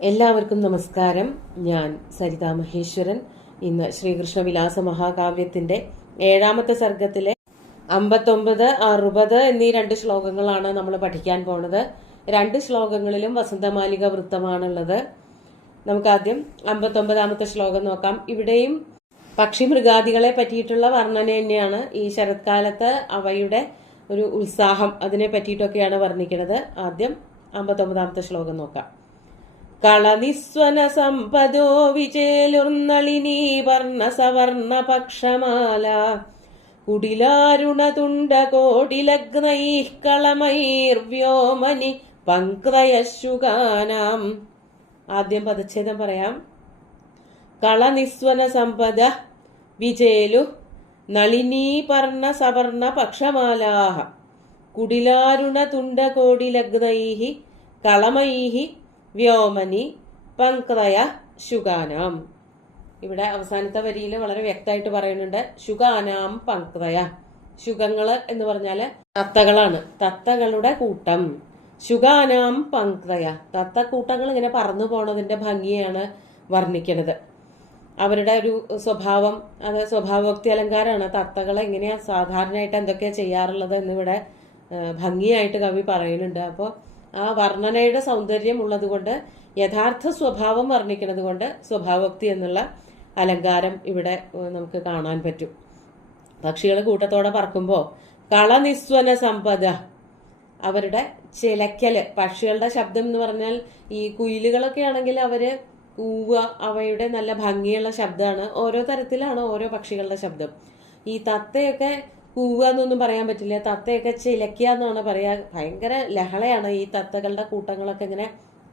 എല്ലാവർക്കും നമസ്കാരം. ഞാൻ സരിതാ മഹേശ്വരൻ. ഇന്ന് ശ്രീകൃഷ്ണ വിലാസ മഹാകാവ്യത്തിന്റെ 7ാമത്തെ സർഗത്തിലെ 59, 60 എന്നീ 2 ശ്ലോകങ്ങളാണ് നമ്മൾ പഠിക്കാൻ പോണത്. 2 ശ്ലോകങ്ങളിലും വസന്തമാലിക വൃത്തമാണുള്ളത്. നമുക്ക് ആദ്യം 59ാമത്തെ ശ്ലോകം നോക്കാം. ഇവിടെയും പക്ഷിമൃഗാദികളെ പറ്റിയിട്ടുള്ള വർണ്ണന തന്നെയാണ്. ഈ ശരത്കാലത്ത് അവയുടെ ഒരു ഉത്സാഹം, അതിനെ പറ്റിയിട്ടൊക്കെയാണ് വർണ്ണിക്കുന്നത്. ആദ്യം 59ാമത്തെ ശ്ലോകം നോക്കാം. കളനിസ്വന സമ്പദോ വിചേലുർനളിനീ വർണ്ണ സവർണ പക്ഷമാല കുടിലാരുണതുണ്ട കോടിലഗ്നൈഃ കളമൈർവ്യോമനി പങ്ക്തയശുകാനാം. ആദ്യം പദച്ഛേദം പറയാം. കളനിസ്വന സമ്പദ വിചേലു നളിനീപർണ സവർണ പക്ഷമാലാഃ കുടിലാരുണതുണ്ട കോടിലഗ്നൈഃ കളമൈഃ വ്യോമനി പങ്ക്തയ ശുഗാനാം. ഇവിടെ അവസാനത്തെ വരിയിൽ വളരെ വ്യക്തമായിട്ട് പറയുന്നുണ്ട്. ശുഗാനാം പങ്ക്തയ. ശുഗങ്ങൾ എന്ന് പറഞ്ഞാല് തത്തകളാണ്, തത്തകളുടെ കൂട്ടം. ശുഗാനാം പങ്ക്തയ. തത്തക്കൂട്ടങ്ങൾ ഇങ്ങനെ പറന്നു പോണതിന്റെ ഭംഗിയാണ് വർണ്ണിക്കുന്നത്. അവരുടെ ഒരു സ്വഭാവം, അത് സ്വഭാവോക്തി അലങ്കാരമാണ്. തത്തകളെ എങ്ങനെയാ സാധാരണയായിട്ട് എന്തൊക്കെയാ ചെയ്യാറുള്ളത് എന്നിവിടെ ഭംഗിയായിട്ട് കവി പറയുന്നുണ്ട്. അപ്പോൾ ആ വർണ്ണനയുടെ സൗന്ദര്യം ഉള്ളതുകൊണ്ട്, യഥാർത്ഥ സ്വഭാവം വർണ്ണിക്കുന്നത് കൊണ്ട് സ്വഭാവോക്തി എന്നുള്ള അലങ്കാരം ഇവിടെ നമുക്ക് കാണാൻ പറ്റും. പക്ഷികൾ കൂട്ടത്തോടെ പറക്കുമ്പോൾ കളനിസ്വന സമ്പദ, അവരുടെ ചിലക്കല്, പക്ഷികളുടെ ശബ്ദം എന്ന് പറഞ്ഞാൽ ഈ കുയിലുകളൊക്കെ ആണെങ്കിൽ അവര് കൂവുക, അവയുടെ നല്ല ഭംഗിയുള്ള ശബ്ദമാണ്. ഓരോ തരത്തിലാണ് ഓരോ പക്ഷികളുടെ ശബ്ദം. ഈ തത്തയൊക്കെ കൂവുക എന്നൊന്നും പറയാൻ പറ്റില്ല. തത്തയൊക്കെ ചിലക്കുക എന്നാണ് പറയാ. ഭയങ്കര ലഹളയാണ്. ഈ തത്തകളുടെ കൂട്ടങ്ങളൊക്കെ ഇങ്ങനെ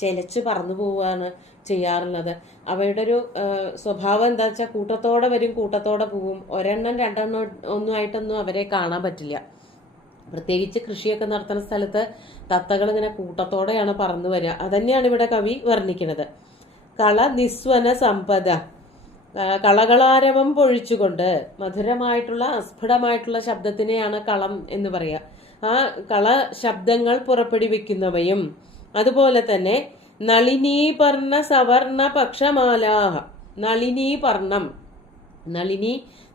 ചിലച്ച് പറന്നു പോവുകയാണ് ചെയ്യാറുള്ളത്. അവയുടെ ഒരു സ്വഭാവം എന്താ വെച്ചാൽ കൂട്ടത്തോടെ വരും, കൂട്ടത്തോടെ പോവും. ഒരെണ്ണം രണ്ടെണ്ണം ഒന്നും ആയിട്ടൊന്നും അവരെ കാണാൻ പറ്റില്ല. പ്രത്യേകിച്ച് കൃഷിയൊക്കെ നടത്തുന്ന സ്ഥലത്ത് തത്തകൾ ഇങ്ങനെ കൂട്ടത്തോടെയാണ് പറന്നു വരിക. അതന്നെയാണ് ഇവിടെ കവി വർണ്ണിക്കുന്നത്. കള നിസ്വന സമ്പദ, കളകളാരവം പൊഴിച്ചുകൊണ്ട്, മധുരമായിട്ടുള്ള അസ്ഫുടമായിട്ടുള്ള ശബ്ദത്തിനെയാണ് കളം എന്ന് പറയുക. ആ കള ശബ്ദങ്ങൾ പുറപ്പെടുവിക്കുന്നവയും അതുപോലെ തന്നെ നളിനീപർണ സവർണ പക്ഷമാലാഹ. നളിനീപർണം, നളിനി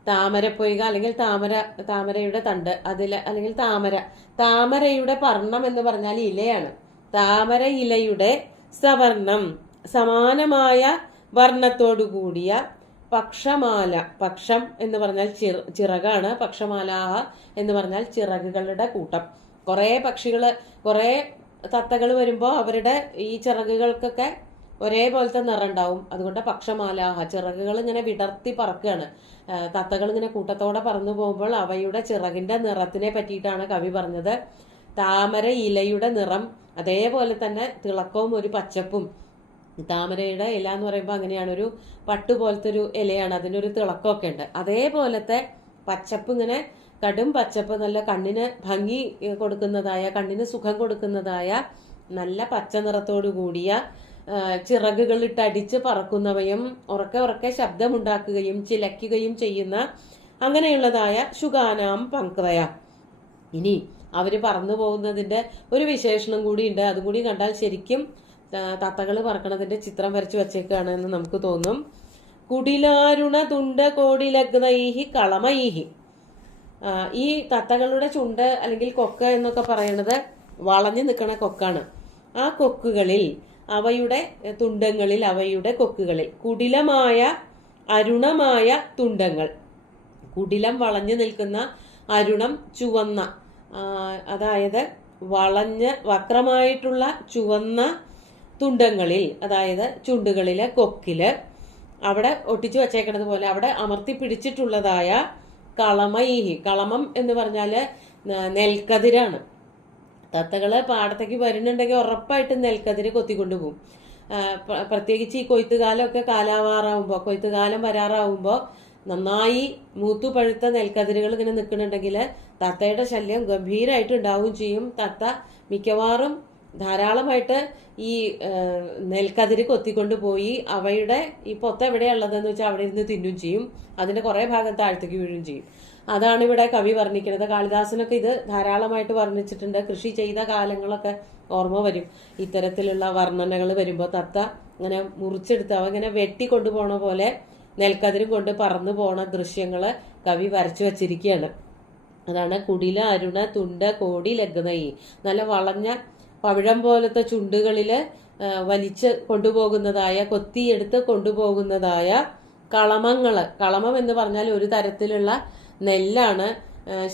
താമരപ്പൊയ്ക അല്ലെങ്കിൽ താമരയുടെ തണ്ട്, അല്ലെങ്കിൽ താമരയുടെ പർണം എന്ന് പറഞ്ഞാൽ ഇലയാണ്. താമര ഇലയുടെ സവർണം, സമാനമായ വർണ്ണത്തോടു കൂടിയ പക്ഷമാല. പക്ഷം എന്ന് പറഞ്ഞാൽ ചിറകാണ്. പക്ഷമാലാഹ എന്ന് പറഞ്ഞാൽ ചിറകുകളുടെ കൂട്ടം. കുറെ തത്തകൾ വരുമ്പോൾ അവരുടെ ഈ ചിറകുകൾക്കൊക്കെ ഒരേപോലത്തെ നിറം ഉണ്ടാവും. അതുകൊണ്ട് പക്ഷമാലാഹ, ചിറകുകൾ ഇങ്ങനെ വിടർത്തി പറക്കുകയാണ്. തത്തകൾ ഇങ്ങനെ കൂട്ടത്തോടെ പറന്നു പോകുമ്പോൾ അവയുടെ ചിറകിന്റെ നിറത്തിനെ പറ്റിയിട്ടാണ് കവി പറഞ്ഞത്. താമര ഇലയുടെ നിറം, അതേപോലെ തന്നെ തിളക്കവും ഒരു പച്ചപ്പും. താമരയുടെ ഇല എന്ന് പറയുമ്പോൾ അങ്ങനെയാണ്, ഒരു പട്ടുപോലത്തെ ഒരു ഇലയാണ്, അതിനൊരു തിളക്കമൊക്കെ ഉണ്ട്. അതേപോലത്തെ പച്ചപ്പ്, ഇങ്ങനെ കടും പച്ചപ്പ്, നല്ല കണ്ണിന് ഭംഗി കൊടുക്കുന്നതായ, കണ്ണിന് സുഖം കൊടുക്കുന്നതായ നല്ല പച്ച നിറത്തോടു കൂടിയ ചിറകുകളിട്ട് അടിച്ച് പറക്കുന്നവയും ഉറക്കെ ശബ്ദമുണ്ടാക്കുകയും ചിലയ്ക്കുകയും ചെയ്യുന്ന അങ്ങനെയുള്ളതായ ശുഗാനാം പങ്ക്തയ. ഇനി അവര് പറന്നു പോകുന്നതിന്റെ ഒരു വിശേഷണം കൂടി ഉണ്ട്. അതും കൂടി കണ്ടാൽ ശരിക്കും തത്തകൾ പറക്കണതിന്റെ ചിത്രം വരച്ചു വച്ചേക്കാണ് എന്ന് നമുക്ക് തോന്നും. കുടിലാരുണ തുണ്ട കോടിലഗ്നൈഹി കളമൈഹി. ഈ തത്തകളുടെ ചുണ്ട് അല്ലെങ്കിൽ കൊക്ക് എന്നൊക്കെ പറയുന്നത് വളഞ്ഞു നിൽക്കുന്ന കൊക്കാണ്. ആ കൊക്കുകളിൽ, അവയുടെ തുണ്ടങ്ങളിൽ, അവയുടെ കൊക്കുകളിൽ കുടിലമായ അരുണമായ തുണ്ടങ്ങൾ. കുടിലം വളഞ്ഞു നിൽക്കുന്ന, അരുണം ചുവന്ന, അതായത് വളഞ്ഞ് വക്രമായിട്ടുള്ള ചുവന്ന തുണ്ടങ്ങളിൽ, അതായത് ചുണ്ടുകളിലെ കൊക്കില് അവിടെ ഒട്ടിച്ചു വച്ചേക്കണത് പോലെ അവിടെ അമർത്തി പിടിച്ചിട്ടുള്ളതായ കളമൈഹി. കളമം എന്ന് പറഞ്ഞാല് നെൽക്കതിരാണ്. തത്തകള് പാടത്തേക്ക് വരുന്നുണ്ടെങ്കിൽ ഉറപ്പായിട്ട് നെൽക്കതിര് കൊത്തിക്കൊണ്ടു പോകും. പ്രത്യേകിച്ച് ഈ കൊയ്ത്തുകാലമൊക്കെ കൊയ്ത്തുകാലം വരാറാവുമ്പോൾ നന്നായി മൂത്തു പഴുത്ത നെൽക്കതിരുകൾ ഇങ്ങനെ നിൽക്കുന്നുണ്ടെങ്കിൽ തത്തയുടെ ശല്യം ഗംഭീരമായിട്ട് ഉണ്ടാവുകയും ചെയ്യും. തത്ത മിക്കവാറും ധാരാളമായിട്ട് ഈ നെൽക്കതിര് കൊത്തിക്കൊണ്ട് പോയി അവയുടെ ഈ പൊത്ത എവിടെയുള്ളതെന്ന് വെച്ചാൽ അവിടെ ഇരുന്ന് തിന്നും ചെയ്യും. അതിന്റെ കുറെ ഭാഗം താഴത്തേക്ക് വീഴുകയും ചെയ്യും. അതാണ് ഇവിടെ കവി വർണ്ണിക്കുന്നത്. കാളിദാസനൊക്കെ ഇത് ധാരാളമായിട്ട് വർണ്ണിച്ചിട്ടുണ്ട്. കൃഷി ചെയ്ത കാലങ്ങളൊക്കെ ഓർമ്മ വരും ഇത്തരത്തിലുള്ള വർണ്ണനകൾ വരുമ്പോൾ. തത്ത ഇങ്ങനെ മുറിച്ചെടുത്ത് അവ ഇങ്ങനെ വെട്ടി കൊണ്ടുപോണ പോലെ നെൽക്കതിരും കൊണ്ട് പറന്നു പോണ ദൃശ്യങ്ങള് കവി വരച്ചു വച്ചിരിക്കുകയാണ്. അതാണ് കുടില അരുണ തുണ്ട കോടി ലഗ്നൈ. നല്ല വളഞ്ഞ പവിഴം പോലത്തെ ചുണ്ടുകളില് വലിച്ച് കൊണ്ടുപോകുന്നതായ, കൊത്തിയെടുത്ത് കൊണ്ടുപോകുന്നതായ കളമങ്ങള്. കളമം എന്ന് പറഞ്ഞാൽ ഒരു തരത്തിലുള്ള നെല്ലാണ്.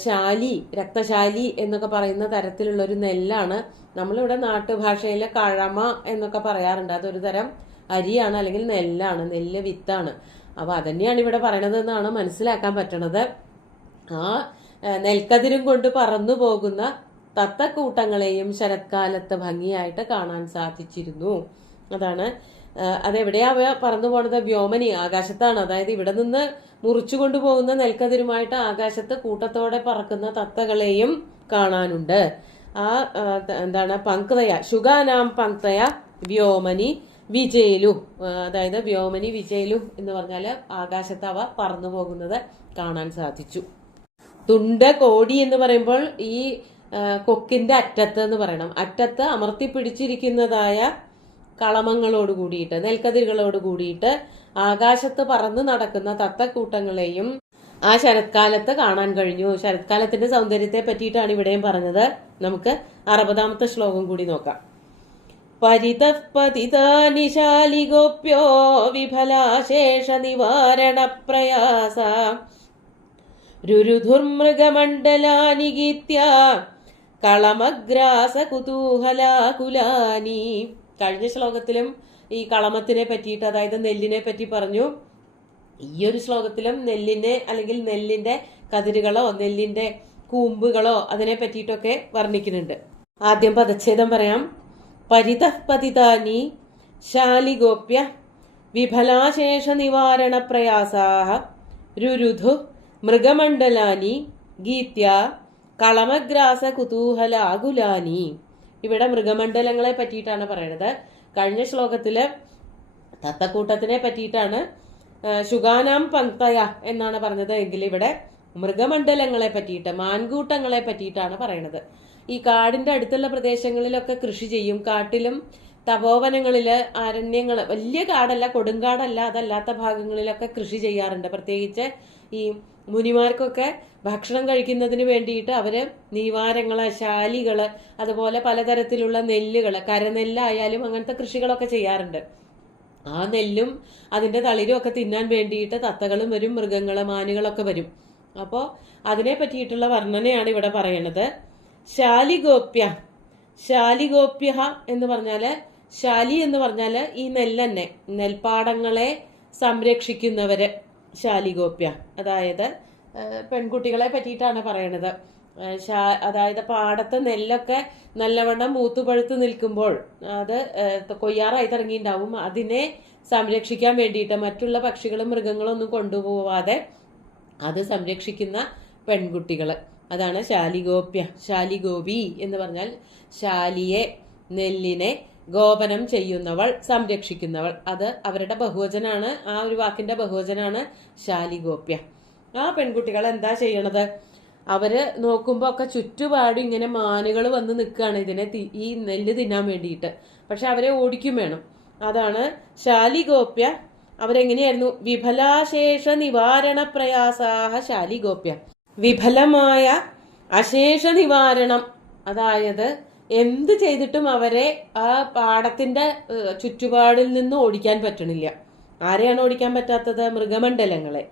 ശാലി, രക്തശാലി എന്നൊക്കെ പറയുന്ന തരത്തിലുള്ള ഒരു നെല്ലാണ്. നമ്മളിവിടെ നാട്ടുഭാഷയിലെ കഴമ എന്നൊക്കെ പറയാറുണ്ട്. അതൊരു തരം അരിയാണ്, അല്ലെങ്കിൽ നെല്ലാണ്, നെല്ല് വിത്താണ്. അപ്പൊ അതന്നെയാണ് ഇവിടെ പറയണത് എന്നാണ് മനസ്സിലാക്കാൻ പറ്റണത്. ആ നെൽക്കതിരും കൊണ്ട് പറന്നു പോകുന്ന തത്തക്കൂട്ടങ്ങളെയും ശരത്കാലത്ത് ഭംഗിയായിട്ട് കാണാൻ സാധിച്ചിരുന്നു. അതാണ്. അതെവിടെയാ പറന്നു പോണത്? വ്യോമനി, ആകാശത്താണ്. അതായത് ഇവിടെ നിന്ന് മുറിച്ചു കൊണ്ടുപോകുന്ന നെൽക്കതിരുമായിട്ട് ആകാശത്ത് കൂട്ടത്തോടെ പറക്കുന്ന തത്തകളെയും കാണാനുണ്ട്. ആ എന്താണ് പങ്ക്തയ, ശുഗാനാം പങ്ക്തയ വ്യോമനി വിജയിലു. അതായത് വ്യോമനി വിജയിലു എന്ന് പറഞ്ഞാല് ആകാശത്ത് അവ പറന്നു പോകുന്നത് കാണാൻ സാധിച്ചു. തുണ്ട കോടി എന്ന് പറയുമ്പോൾ ഈ കൊക്കിന്റെ അറ്റത്ത് എന്ന് പറയണം. അറ്റത്ത് അമർത്തി പിടിച്ചിരിക്കുന്നതായ കളമങ്ങളോട് കൂടിയിട്ട്, നെൽക്കതിരുകളോട് കൂടിയിട്ട് ആകാശത്ത് പറന്ന് നടക്കുന്ന തത്തക്കൂട്ടങ്ങളെയും ആ ശരത്കാലത്ത് കാണാൻ കഴിഞ്ഞു. ശരത്കാലത്തിന്റെ സൗന്ദര്യത്തെ പറ്റിയിട്ടാണ് ഇവിടെയും പറഞ്ഞത്. നമുക്ക് 60ാമത്തെ ശ്ലോകം കൂടി നോക്കാം. പരിതഃപതിതാനിശാലിഗോപ്യോ വിഫലാശേഷ നിവാരണ പ്രയാസ രുരുധുർമൃഗമണ്ഡലാനി ഗീത്യ കളമഗ്രാസ കുതൂഹലാകുലാനി. കഴിഞ്ഞ ശ്ലോകത്തിലും ഈ കളമത്തിനെ പറ്റിയിട്ട്, അതായത് നെല്ലിനെ പറ്റി പറഞ്ഞു. ഈ ഒരു ശ്ലോകത്തിലും നെല്ലിനെ, അല്ലെങ്കിൽ നെല്ലിന്റെ കതിരുകളോ നെല്ലിന്റെ കൂമ്പുകളോ അതിനെ പറ്റിയിട്ടൊക്കെ വർണ്ണിക്കുന്നുണ്ട്. ആദ്യം പദച്ഛേദം പറയാം. പരിതഃപതിതാനി ശാലിഗോപ്യ വിഫലാശേഷ നിവാരണ പ്രയാസാഹ രുരുധു മൃഗമണ്ഡലാനി ഗീത്യ കളമഗ്രാസ കുതൂഹലാകുലാനി. ഇവിടെ മൃഗമണ്ഡലങ്ങളെ പറ്റിയിട്ടാണ് പറയുന്നത്. കഴിഞ്ഞ ശ്ലോകത്തില് തത്തക്കൂട്ടത്തിനെ പറ്റിയിട്ടാണ് ശുഗാനാം പങ്ക്തയ എന്നാണ് പറഞ്ഞത്. എങ്കിൽ ഇവിടെ മൃഗമണ്ഡലങ്ങളെ പറ്റിയിട്ട്, മാൻകൂട്ടങ്ങളെ പറ്റിയിട്ടാണ് പറയണത്. ഈ കാടിന്റെ അടുത്തുള്ള പ്രദേശങ്ങളിലൊക്കെ കൃഷി ചെയ്യും. കാട്ടിലും തപോവനങ്ങളില്, അരണ്യങ്ങള്, വലിയ കാടല്ല, കൊടുങ്കാടല്ല, അതല്ലാത്ത ഭാഗങ്ങളിലൊക്കെ കൃഷി ചെയ്യാറുണ്ട്. പ്രത്യേകിച്ച് ഈ മുനിമാർക്കൊക്കെ ഭക്ഷണം കഴിക്കുന്നതിന് വേണ്ടിയിട്ട് അവര് നീവാരങ്ങള്, ശാലികള്, അതുപോലെ പലതരത്തിലുള്ള നെല്ലുകള്, കരനെല്ലായാലും അങ്ങനത്തെ കൃഷികളൊക്കെ ചെയ്യാറുണ്ട്. ആ നെല്ലും അതിന്റെ തളിരും ഒക്കെ തിന്നാൻ വേണ്ടിയിട്ട് തത്തകളും വരും, മൃഗങ്ങള്, മാനുകളൊക്കെ വരും. അപ്പോ അതിനെ പറ്റിയിട്ടുള്ള വർണ്ണനയാണ് ഇവിടെ പറയണത്. ശാലിഗോപ്യ, ശാലിഗോപ്യ എന്ന് പറഞ്ഞാല്, ശാലി എന്ന് പറഞ്ഞാല് ഈ നെല്ലെന്നെ, നെൽപ്പാടങ്ങളെ സംരക്ഷിക്കുന്നവര് ശാലിഗോപ്യ. അതായത് പെൺകുട്ടികളെ പറ്റിയിട്ടാണ് പറയണത്. അതായത് പാടത്ത് നെല്ലൊക്കെ നല്ലവണ്ണം മൂത്തുപഴുത്ത് നിൽക്കുമ്പോൾ, അത് കൊയ്യാറായി തുടങ്ങിയിട്ടുണ്ടാവും, അതിനെ സംരക്ഷിക്കാൻ വേണ്ടിയിട്ട് മറ്റുള്ള പക്ഷികളും മൃഗങ്ങളും ഒന്നും കൊണ്ടുപോവാതെ അത് സംരക്ഷിക്കുന്ന പെൺകുട്ടികള്, അതാണ് ശാലിഗോപ്യ. ശാലിഗോപി എന്ന് പറഞ്ഞാൽ ശാലിയെ, നെല്ലിനെ ഗോപനം ചെയ്യുന്നവൾ, സംരക്ഷിക്കുന്നവൾ. അത് അവരുടെ ബഹുവചനാണ്. ആ ഒരു വാക്കിന്റെ ബഹുവചനാണ് ശാലിഗോപ്യ. ആ പെൺകുട്ടികൾ എന്താ ചെയ്യണത്? അവര് നോക്കുമ്പോ ഒക്കെ ചുറ്റുപാടും ഇങ്ങനെ മാനുകൾ വന്ന് നിൽക്കുകയാണ് ഇതിനെ, ഈ നെല്ല് തിന്നാൻ വേണ്ടിയിട്ട്. പക്ഷെ അവരെ ഓടിക്കും വേണം. അതാണ് ശാലിഗോപ്യ. അവരെങ്ങനെയായിരുന്നു? വിഫലാശേഷ നിവാരണ പ്രയാസാഹ ശാലിഗോപ്യ. വിഫലമായ അശേഷ നിവാരണം, അതായത് എന്ത് ചെയ്തിട്ടും അവരെ ആ പാടത്തിന്റെ ചുറ്റുപാടിൽ നിന്ന് ഓടിക്കാൻ പറ്റണില്ല. ആരെയാണ് ഓടിക്കാൻ പറ്റാത്തത്? മൃഗമണ്ഡലങ്ങളെ.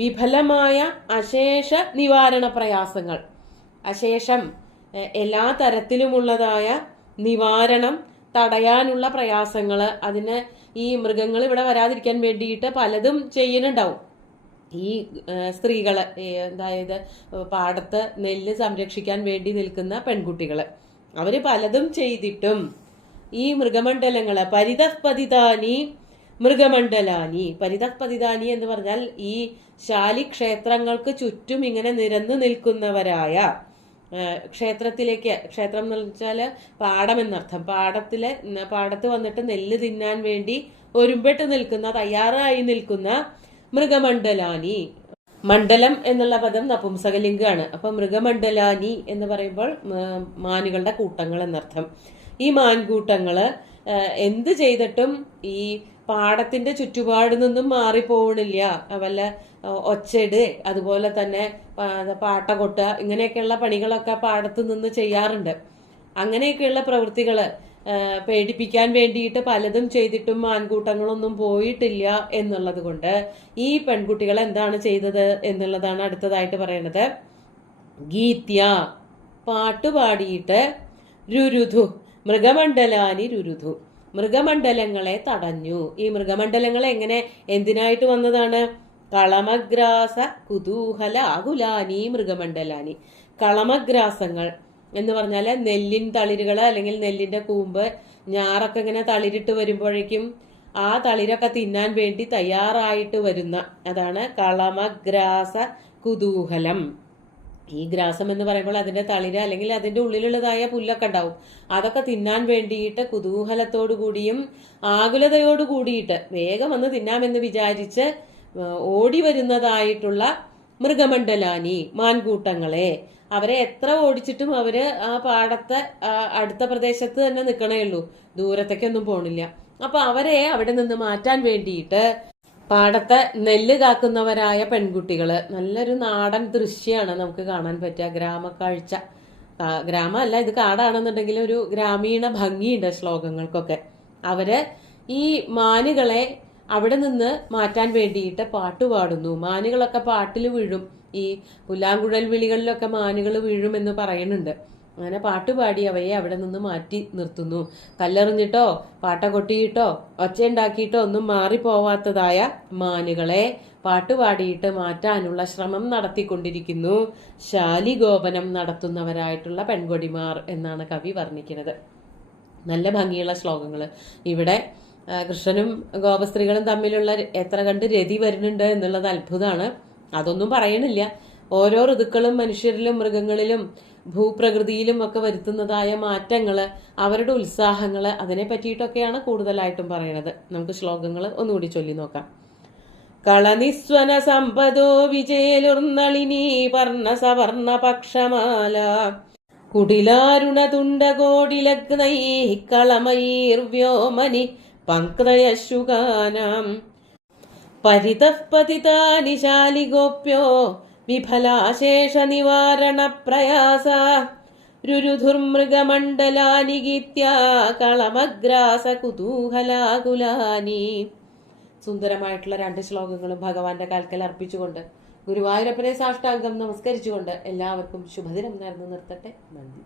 വിഫലമായ അശേഷ നിവാരണ പ്രയാസങ്ങൾ, അശേഷം എല്ലാ തരത്തിലുമുള്ളതായ നിവാരണം, തടയാനുള്ള പ്രയാസങ്ങള്, അതിന് ഈ മൃഗങ്ങൾ ഇവിടെ വരാതിരിക്കാൻ വേണ്ടിയിട്ട് പലതും ചെയ്യുന്നുണ്ടാവും. ഈ സ്ത്രീകള്, അതായത് പാടത്ത് നെല്ല് സംരക്ഷിക്കാൻ വേണ്ടി നിൽക്കുന്ന പെൺകുട്ടികള്, അവര് പലതും ചെയ്തിട്ടും ഈ മൃഗമണ്ഡലങ്ങള്, പരിതഃപതിതാനി മൃഗമണ്ഡലാനി. പരിതഃപതിതാനി എന്ന് പറഞ്ഞാൽ ഈ ശാലി ക്ഷേത്രങ്ങൾക്ക് ചുറ്റും ഇങ്ങനെ നിരന്നു നിൽക്കുന്നവരായ, ക്ഷേത്രത്തിലേക്ക്, ക്ഷേത്രം എന്ന് വെച്ചാല് പാടം എന്നർത്ഥം, പാടത്ത് വന്നിട്ട് നെല്ല് തിന്നാൻ വേണ്ടി ഒരുമ്പെട്ട് നിൽക്കുന്ന, തയ്യാറായി നിൽക്കുന്ന മൃഗമണ്ഡലാനി. മണ്ഡലം എന്നുള്ള പദം നപുംസകലിംഗാണ്. അപ്പൊ മൃഗമണ്ഡലാനി എന്ന് പറയുമ്പോൾ മാനുകളുടെ കൂട്ടങ്ങൾ എന്നർത്ഥം. ഈ മാൻകൂട്ടങ്ങള് എന്ത് ചെയ്തിട്ടും ഈ പാടത്തിന്റെ ചുറ്റുപാട് നിന്നും മാറിപ്പോവണില്ല. വല്ല ഒച്ചയിട്, അതുപോലെ തന്നെ പാട്ട കൊട്ടുക, ഇങ്ങനെയൊക്കെയുള്ള പണികളൊക്കെ പാടത്ത് നിന്ന് ചെയ്യാറുണ്ട്. അങ്ങനെയൊക്കെയുള്ള പ്രവൃത്തികള് പേടിപ്പിക്കാൻ വേണ്ടിയിട്ട് പലതും ചെയ്തിട്ടും ആൺകൂട്ടങ്ങളൊന്നും പോയിട്ടില്ല എന്നുള്ളത് കൊണ്ട് ഈ പെൺകുട്ടികൾ എന്താണ് ചെയ്തത് എന്നുള്ളതാണ് അടുത്തതായിട്ട് പറയുന്നത്. ഗീത്യ, പാട്ടുപാടിയിട്ട്, രുരുധു, മൃഗമണ്ഡലാനി രുരുധു, മൃഗമണ്ഡലങ്ങളെ തടഞ്ഞു. ഈ മൃഗമണ്ഡലങ്ങൾ എങ്ങനെ എന്തിനായിട്ട് വന്നതാണ്? കളമഗ്രാസ കുതൂഹല ആകുലാനി മൃഗമണ്ഡലാനി. കളമഗ്രാസങ്ങൾ എന്ന് പറഞ്ഞാല് നെല്ലിൻ തളിരുകൾ അല്ലെങ്കിൽ നെല്ലിന്റെ കൂമ്പ്, ഞാറൊക്കെ ഇങ്ങനെ തളിരിട്ട് വരുമ്പോഴേക്കും ആ തളിരൊക്കെ തിന്നാൻ വേണ്ടി തയ്യാറായിട്ട് വരുന്ന അതാണ് കളമഗ്രാസ കുതൂഹലം. ഈ ഗ്രാസം എന്ന് പറയുമ്പോൾ അതിന്റെ തളിര് അല്ലെങ്കിൽ അതിന്റെ ഉള്ളിലുള്ളതായ പുല്ലൊക്കെ ഉണ്ടാവും. അതൊക്കെ തിന്നാൻ വേണ്ടിയിട്ട് കുതൂഹലത്തോടു കൂടിയും ആകുലതയോടു കൂടിയിട്ട് വേഗം വന്ന് തിന്നാമെന്ന് വിചാരിച്ച് ഓടി വരുന്നതായിട്ടുള്ള മൃഗമണ്ഡലാനി, മാൻകൂട്ടങ്ങളെ. അവരെ എത്ര ഓടിച്ചിട്ടും അവര് ആ പാടത്തെ അടുത്ത പ്രദേശത്ത് തന്നെ നിൽക്കണേ ഉള്ളൂ, ദൂരത്തേക്കൊന്നും പോണില്ല. അപ്പൊ അവരെ അവിടെ നിന്ന് മാറ്റാൻ വേണ്ടിയിട്ട് പാടത്തെ നെല്ല് കാക്കുന്നവരായ പെൺകുട്ടികള്, നല്ലൊരു നാടൻ ദൃശ്യമാണ് നമുക്ക് കാണാൻ പറ്റുക. ഗ്രാമക്കാഴ്ച, ഗ്രാമമല്ല ഇത് കാടാണെന്നുണ്ടെങ്കിൽ ഒരു ഗ്രാമീണ ഭംഗിയുണ്ട് ശ്ലോകങ്ങൾക്കൊക്കെ. അവര് ഈ മാനുകളെ അവിടെ നിന്ന് മാറ്റാൻ വേണ്ടിയിട്ട് പാട്ടുപാടുന്നു. മാനുകളൊക്കെ പാട്ടിൽ വീഴും. ഈ പുല്ലാങ്കുഴൽ വിളികളിലൊക്കെ മാനുകൾ വീഴുമെന്ന് പറയുന്നുണ്ട്. അങ്ങനെ പാട്ടുപാടി അവയെ അവിടെ നിന്ന് മാറ്റി നിർത്തുന്നു. കല്ലെറിഞ്ഞിട്ടോ പാട്ട കൊട്ടിയിട്ടോ ഒച്ചയുണ്ടാക്കിയിട്ടോ ഒന്നും മാറിപ്പോവാത്തതായ മാനുകളെ പാട്ടുപാടിയിട്ട് മാറ്റാനുള്ള ശ്രമം നടത്തിക്കൊണ്ടിരിക്കുന്നു ശാലിഗോപനം നടത്തുന്നവരായിട്ടുള്ള പെൺകൊടിമാർ എന്നാണ് കവി വർണ്ണിക്കുന്നത്. നല്ല ഭംഗിയുള്ള ശ്ലോകങ്ങൾ. ഇവിടെ കൃഷ്ണനും ഗോപസ്ത്രീകളും തമ്മിലുള്ള എത്ര കണ്ട് രതി വരുന്നുണ്ട് എന്നുള്ളത് അത്ഭുതമാണ്. അതൊന്നും പറയണില്ല. ഓരോ ഋതുക്കളും മനുഷ്യരിലും മൃഗങ്ങളിലും ഭൂപ്രകൃതിയിലും ഒക്കെ വരുത്തുന്നതായ മാറ്റങ്ങള്, അവരുടെ ഉത്സാഹങ്ങള്, അതിനെ പറ്റിയിട്ടൊക്കെയാണ് കൂടുതലായിട്ടും പറയുന്നത്. നമുക്ക് ശ്ലോകങ്ങൾ ഒന്നുകൂടി ചൊല്ലി നോക്കാം. കളനിസ്വന സമ്പദോ വിജയലുർന്നളിനീ വർണ്ണ സവർണ പക്ഷമാല കുടിലാരുണ തുണ്ടകോടിലഗ്നൈ കളമയീർവ്യോമനി പങ്ക്തയശുകാനാം പരിതഃ പതിതാനി ശാലിഗോപ്യോ വിഫലാശേഷ നിവാരണ പ്രയാസ രുരുധുർമൃഗമണ്ഡലാനി ഗീത്യ കളമഗ്രാസ കുതൂഹലാകുലാനി. സുന്ദരമായിട്ടുള്ള 2 ശ്ലോകങ്ങളും ഭഗവാന്റെ കാൽക്കൽ അർപ്പിച്ചുകൊണ്ട് ഗുരുവായൂരപ്പനെ സാഷ്ടാംഗം നമസ്കരിച്ചുകൊണ്ട് എല്ലാവർക്കും ശുഭദിനം നേർന്നു നിർത്തട്ടെ. നന്ദി.